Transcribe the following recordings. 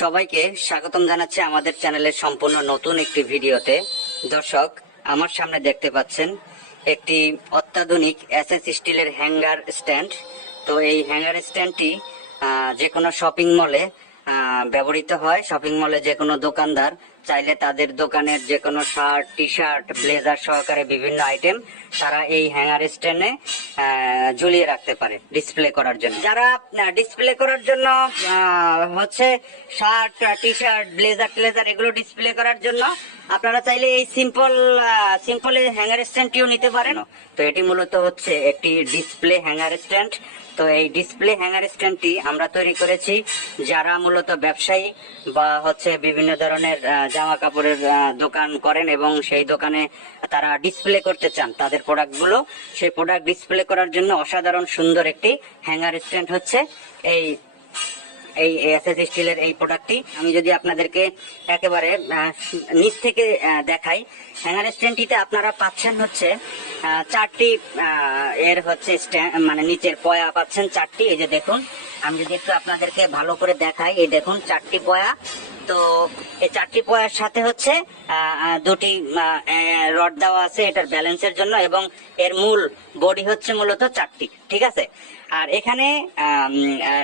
সবাইকে স্বাগতম জানাচ্ছি আমাদের চ্যানেলের সম্পূর্ণ নতুন একটি ভিডিওতে। দর্শক, আমার সামনে দেখতে পাচ্ছেন একটি অত্যাধুনিক এসএস স্টিলের হ্যাঙ্গার স্ট্যান্ড। তো এই হ্যাঙ্গার স্ট্যান্ডটি যে কোনো শপিং মলে ব্যবহৃত হয়। শপিং মলে যে কোনো দোকানদার চাইলে তাদের দোকানের যে কোনো শার্ট, টি শার্ট, ব্লেজার সহকারে বিভিন্ন আইটেম তারা এই হ্যাঙ্গার স্ট্যান্ডে ঝুলিয়ে রাখতে পারে ডিসপ্লে করার জন্য। যারা ডিসপ্লে করার জন্য হচ্ছে শার্ট, টি শার্ট, ব্লেজার টেলেজার এগুলো ডিসপ্লে করার জন্য আপনারা চাইলে এই সিম্পল হ্যাঙ্গার স্ট্যান্ডটিও নিতে পারেন। তো এটি মূলত হচ্ছে একটি ডিসপ্লে হ্যাঙ্গার স্ট্যান্ড। তো এই ডিসপ্লে হ্যাঙ্গার স্ট্যান্ডটি আমরা তৈরি করেছি যারা মূলত ব্যবসায়ী বা হচ্ছে বিভিন্ন ধরনের জামা কাপড়ের দোকান করেন এবং সেই দোকানে তারা ডিসপ্লে করতে চান তাদের প্রোডাক্টগুলো। সেই প্রোডাক্ট ডিসপ্লে করার জন্য অসাধারণ সুন্দর একটি হ্যাঙ্গার স্ট্যান্ড হচ্ছে এই এসএস স্টিলের এই প্রোডাক্টটি। আমি যদি আপনাদেরকে একেবারে নিচ থেকে দেখাই, হ্যাঙ্গার স্ট্যান্ডটিতে আপনারা পাচ্ছেন হচ্ছে চারটি এর হচ্ছে মানে নিচের পয়া পাচ্ছেন চারটি। এই যে দেখুন, আমি যদি একটু আপনাদেরকে ভালো করে দেখাই, এই দেখুন চারটি পয়া। তো এই চারটি পয়ার সাথে হচ্ছে দুটি রড দেওয়া আছে এটার ব্যালেন্সের জন্য, এবং এর মূল বডি হচ্ছে মূলত চারটি, ঠিক আছে। আর এখানে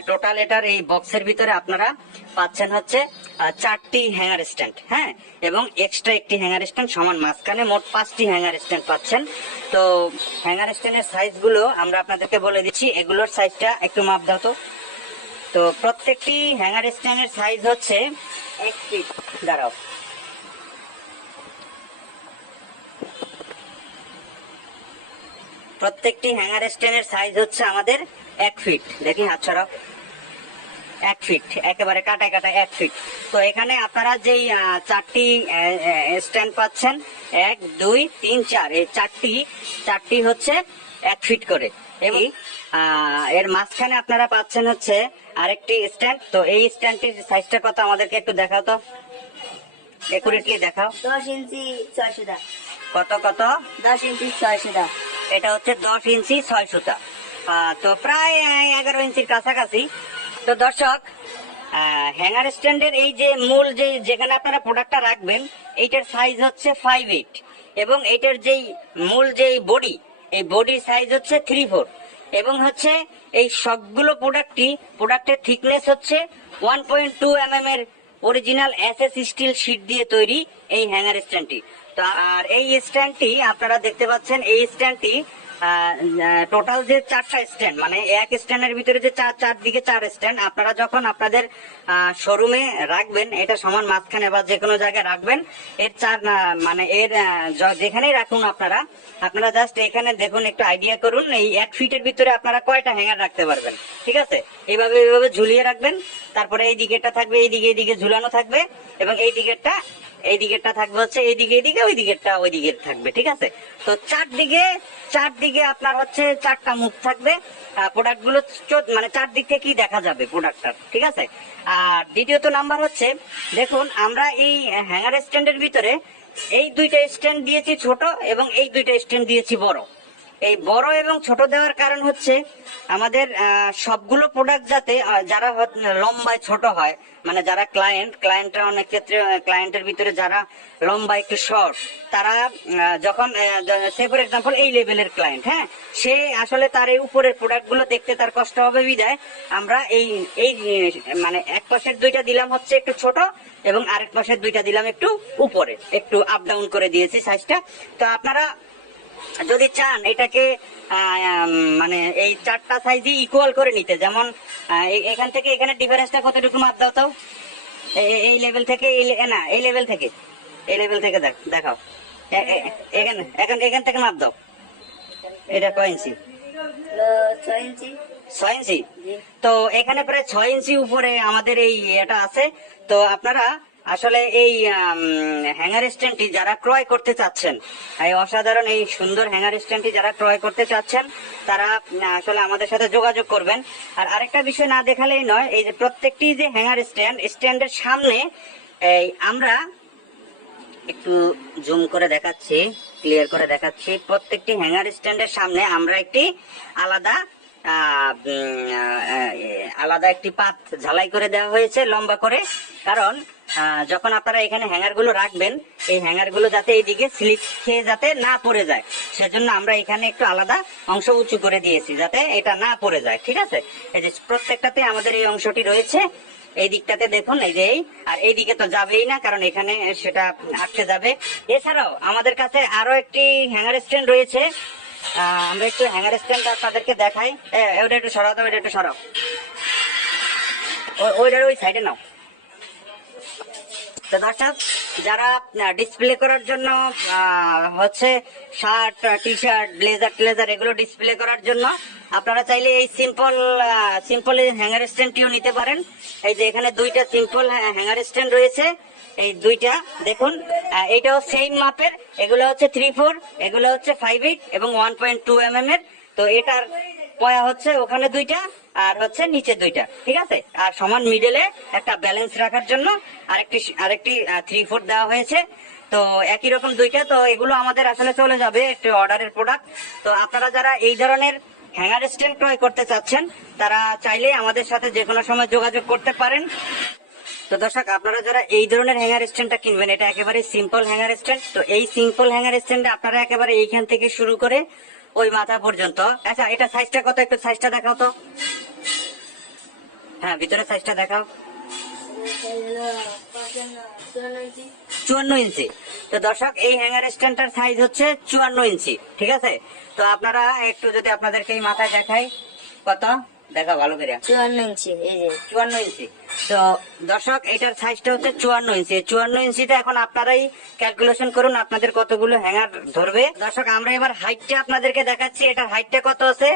টোটাল এটার এই বক্সের ভিতরে আপনারা পাচ্ছেন হচ্ছে চারটি হ্যাঙ্গার স্ট্যান্ড, হ্যাঁ, এবং এক্সট্রা একটি হ্যাঙ্গার স্ট্যান্ড, সমান মাঝখানে মোট 5টি হ্যাঙ্গার স্ট্যান্ড পাচ্ছেন। তো হ্যাঙ্গার স্ট্যান্ডের সাইজগুলো আমরা আপনাদেরকে বলে দিচ্ছি। এগুলোর সাইজটা একটু মাপ দাও তো। তো প্রত্যেকটি হ্যাঙ্গার স্ট্যান্ডের সাইজ হচ্ছে 1 ফিট। দাঁড়াও, প্রত্যেকটি হ্যাঙ্গার স্ট্যান্ডের সাইজ হচ্ছে আমাদের 1 ফিট। দেখি হাত ছড়াও, 1 ফিট, একেবারে কাটায় কাটায় 1 ফিট। তো এখানে আপনারা যেই চারটি স্ট্যান্ড পাচ্ছেন, 1, 2, 3, 4, এই চারটি হচ্ছে 1 ফিট করে। এবং এর মাঝখানে আপনারা পাচ্ছেন হচ্ছে আরেকটি স্ট্যান্ড। তো এই স্ট্যান্ডটির সাইজটা কত আমাদেরকে একটু দেখাও তো, একুরেটলি দেখাও। 10 ইঞ্চি 6 সুতা। কত কত? 10 ইঞ্চি 6 সুতা। এটা হচ্ছে 10 ইঞ্চি 6 সুতা। তো প্রায় 11 ইঞ্চির কাছাকাছি। তো দর্শক, হ্যাঙ্গার স্ট্যান্ডের এই যে মূল যেখানে আপনারা প্রোডাক্টটা রাখবেন, এইটার সাইজ হচ্ছে 5'8", এবং এইটার যেই মূল যেই বডি, এই বডির সাইজ হচ্ছে 3'4", এবং হচ্ছে এই সবগুলো প্রোডাক্টের থিকনেস হচ্ছে 1.2 mm এর অরিজিনাল এসএস স্টিল শীট দিয়ে তৈরি এই হ্যাঙ্গার স্ট্যান্ডটি। তো আর এই স্ট্যান্ডটি আপনারা দেখতে পাচ্ছেন, এই স্ট্যান্ডটি টোটাল যে 4টা স্ট্যান্ড, মানে এক স্ট্যান্ডের ভিতরে যে চারদিকে 4 স্ট্যান্ড আপনারা যখন আপনাদের শোরুমে রাখবেন, এটা সমান মাঝখানে বা যে কোনো জায়গায় রাখবেন, এর মানে এর যেখানেই রাখুন আপনারা জাস্ট এখানে দেখুন, একটু আইডিয়া করুন এই 1 ফিটের ভিতরে আপনারা কয়টা হ্যাঙ্গার রাখতে পারবেন, ঠিক আছে। এইভাবে ঝুলিয়ে রাখবেন। তারপরে এই দিকেরটা থাকবে এইদিকে ঝুলানো থাকবে, এবং এই দিকেরটা থাকবে হচ্ছে এইদিকে, ওই দিকের থাকবে, ঠিক আছে। তো চারদিকে আপনার হচ্ছে 4টা মুখ থাকবে। প্রোডাক্ট গুলো মানে চারদিক থেকেই দেখা যাবে প্রোডাক্টটা, ঠিক আছে। আর দ্বিতীয়ত নাম্বার হচ্ছে, দেখুন আমরা এই হ্যাঙ্গার স্ট্যান্ডের ভিতরে এই 2টা স্ট্যান্ড দিয়েছি ছোট, এবং এই 2টা স্ট্যান্ড দিয়েছি বড়। এই বড় এবং ছোট দেওয়ার কারণ হচ্ছে আমাদের সবগুলো প্রোডাক্ট যাতে যারা লম্বায় ছোট হয়, মানে যারা ক্লায়েন্টরা অনেক ক্ষেত্রে ক্লায়েন্টের ভিতরে যারা লম্বা একটু শর্ট, তারা যখন সে ফর এক্সাম্পল এই লেভেলের ক্লায়েন্ট, হ্যাঁ, সে আসলে তার এই উপরের প্রোডাক্টগুলো দেখতে তার কষ্ট হবে, বিদায় আমরা এই মানে এক পাশের 2টা দিলাম হচ্ছে একটু ছোট, এবং আরেক পাশের 2টা দিলাম একটু উপরে, একটু আপ ডাউন করে দিয়েছি সাইজটা। তো আপনারা যদি চান এটাকে মানে এই 4টা সাইজই ইকুয়াল করে নিতে, যেমন এখান থেকে এখানে ডিফারেন্সটা কতটুকু মাপ দাও তো, এই লেভেল থেকে এই লেভেল থেকে দেখাও, এখান থেকে মাপ দাও। এটা কয় ইঞ্চি? 6 ইঞ্চি। 6 ইঞ্চি। তো এখানে প্রায় 6 ইঞ্চি উপরে আমাদের এই এটা আছে। তো আপনারা আসলে এই হ্যাঙ্গার স্ট্যান্ডটি যারা ক্রয় করতে চাচ্ছেন, এই অসাধারণ এই সুন্দর হ্যাঙ্গার স্ট্যান্ডটি যারা ক্রয় করতে চাচ্ছেন, তারা আসলে আমাদের সাথে যোগাযোগ করবেন। আর আরেকটা বিষয় না দেখালেই নয়, এই যে প্রত্যেকটি যে হ্যাঙ্গার স্ট্যান্ডের সামনে এই আমরা একটু জুম করে দেখাচ্ছি, ক্লিয়ার করে দেখাচ্ছি, প্রত্যেকটি হ্যাঙ্গার স্ট্যান্ডের সামনে আমরা একটি আলাদা আলাদা একটি পাত ঝালাই করে দেওয়া হয়েছে লম্বা করে, কারণ যখন আপনারা এখানে হ্যাঙ্গার গুলো রাখবেন, এই হ্যাঙ্গার গুলো যাতে এইদিকে স্লিপ খেয়ে যাতে না পড়ে যায়, সেজন্য আমরা এখানে একটু আলাদা অংশ উঁচু করে দিয়েছি যাতে এটা না পড়ে যায়। ঠিক আছে, এই যে প্রত্যেকটাতে আমাদের এই অংশটি রয়েছে। এই দিকটাতে দেখুন, এই যে আর এই দিকে তো যাবেই না, কারণ এখানে সেটা আটকে যাবে। এছাড়াও আমাদের কাছে আরো একটি হ্যাঙ্গার স্ট্যান্ড রয়েছে। আমরা একটু হ্যাঙ্গার স্ট্যান্ড আপনাদেরকে দেখাই। ওইটা একটু সরাও তো, ওইটা একটু সরাও, ওইটার ওই সাইডে নাও। তো দর্শক, যারা ডিসপ্লে করার জন্য হচ্ছে শার্ট, টি শার্ট, ব্লেজার টেলেজার এগুলো ডিসপ্লে করার জন্য আপনারা চাইলে এই সিম্পল হ্যাঙ্গার স্ট্যান্ডটিও নিতে পারেন। এই যে এখানে দুইটা সিম্পল হ্যাঙ্গার স্ট্যান্ড রয়েছে, এই দুইটা দেখুন। এটাও সেম মাপের, এগুলো হচ্ছে 3/4, এগুলো হচ্ছে 5/8 এবং 1.2 mm এর। তো এটার পয়া হচ্ছে ওখানে দুইটা আর হচ্ছে নিচে দুইটা, ঠিক আছে। আর সমান মিডলে একটা ব্যালেন্স রাখার জন্য আরেকটি 3/4 দেওয়া হয়েছে। তো একই রকম দুইটা। তো এগুলো আমাদের আসলে চলে যাবে একটু অর্ডারের প্রোডাক্ট। তো আপনারা যারা এই ধরনের হ্যাঙ্গার স্ট্যান্ড ক্রয় করতে চাচ্ছেন, তারা চাইলে আমাদের সাথে যে কোনো সময় যোগাযোগ করতে পারেন। তো দর্শক, আপনারা যারা এই ধরনের হ্যাঙ্গার স্ট্যান্ডটা কিনবেন, এটা একেবারে সিম্পল হ্যাঙ্গার স্ট্যান্ড। তো এই সিম্পল হ্যাঙ্গার স্ট্যান্ডে আপনারা একেবারে এইখান থেকে শুরু করে ওই মাথা পর্যন্ত। আচ্ছা, এটা সাইজটা কত, একটু সাইজটা দেখাও তো। হ্যাঁ, ভিতরে সাইজটা দেখাও। 54 ইঞ্চি। তো দর্শক, এই হ্যাঙ্গার স্ট্যান্ডটার সাইজ হচ্ছে 54 ইঞ্চি, ঠিক আছে। তো আপনারা একটু যদি আপনাদেরকে এই মাথায় দেখাই, কত দেখা ভালো করে, 54 ইঞ্চি। এই যে 54 ইঞ্চি। তো দর্শক, এটার সাইজটা হচ্ছে 54 ইঞ্চি। 54 ইঞ্চিতে এখন আপনারাই ক্যালকুলেশন করুন আপনাদের কতগুলো হ্যাঙ্গার ধরবে। দর্শক, আমরা এবার হাইটটা আপনাদেরকে দেখাচ্ছি। এটার হাইটটা কত আছে?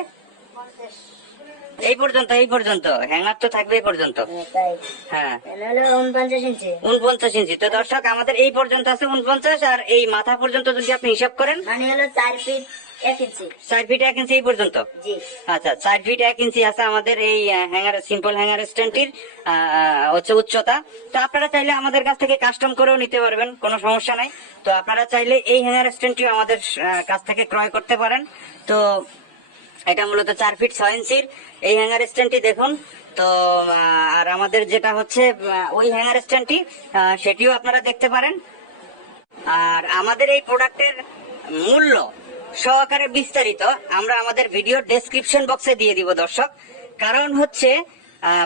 এই পর্যন্ত হ্যাঙ্গার তো থাকবে এই পর্যন্ত। তাই হ্যাঁ, হলো 49 ইঞ্চি। 49 ইঞ্চি। তো দর্শক, আমাদের এই পর্যন্ত আছে 49, আর এই মাথা পর্যন্ত যদি আপনি হিসাব করেন, মানে হলো 4 ফিট 1 ইঞ্চি। 4 ফিট 1 ইঞ্চি এই পর্যন্ত। জি। আচ্ছা, 4 ফিট 1 ইঞ্চি আছে আমাদের এই হ্যাঙ্গার, সিম্পল হ্যাঙ্গার স্ট্যান্ডটির হচ্ছে উচ্চতা। তো আপনারা চাইলে আমাদের কাছ থেকে কাস্টম করেও নিতে পারবেন, কোনো সমস্যা নাই। তো আপনারা চাইলে এই হ্যাঙ্গার স্ট্যান্ডটিও আমাদের কাছ থেকে ক্রয় করতে পারেন। তো এটা মূলত 4 ফিট 6 ইঞ্চির এই হ্যাঙ্গার স্ট্যান্ডটি দেখুন। তো আর আমাদের যেটা হচ্ছে ওই হ্যাঙ্গার স্ট্যান্ডটি, সেটিও আপনারা দেখতে পারেন। আর আমাদের এই প্রোডাক্টের মূল্য সহকারে বিস্তারিত আমরা আমাদের ভিডিও ডেসক্রিপশন বক্সে দিয়ে দিব দর্শক। কারণ হচ্ছে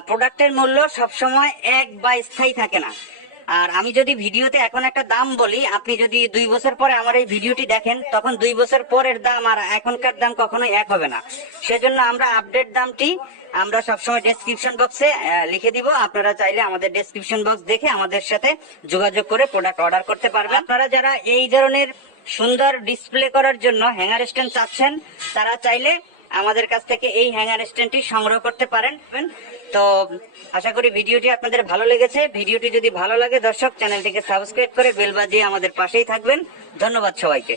প্রোডাক্টের মূল্য সবসময় এক বা স্থায়ী থাকে না। আর আমি যদি ভিডিওতে এখন একটা দাম বলি, আপনি যদি 2 বছর পরে আমার এই ভিডিওটি দেখেন, তখন 2 বছর পরের দাম আর এখনকার দাম কখনোই এক হবে না। সেজন্য আমরা আপডেট দামটি আমরা সবসময় ডেসক্রিপশন বক্সে লিখে দিব। আপনারা চাইলে আমাদের ডেসক্রিপশন বক্স দেখে আমাদের সাথে যোগাযোগ করে প্রোডাক্ট অর্ডার করতে পারবেন। আপনারা যারা এই ধরনের সুন্দর ডিসপ্লে করার জন্য হ্যাঙ্গার স্ট্যান্ড চাচ্ছেন, তারা চাইলে আমাদের কাছ থেকে এই হ্যাঙ্গার স্ট্যান্ডটি সংগ্রহ করতে পারেন। তো আশা করি ভিডিওটি আপনাদের ভালো লেগেছে। ভিডিওটি যদি ভালো লাগে দর্শক, চ্যানেলটিকে সাবস্ক্রাইব করে বেল বাজিয়ে আমাদের পাশেই থাকবেন। ধন্যবাদ সবাইকে।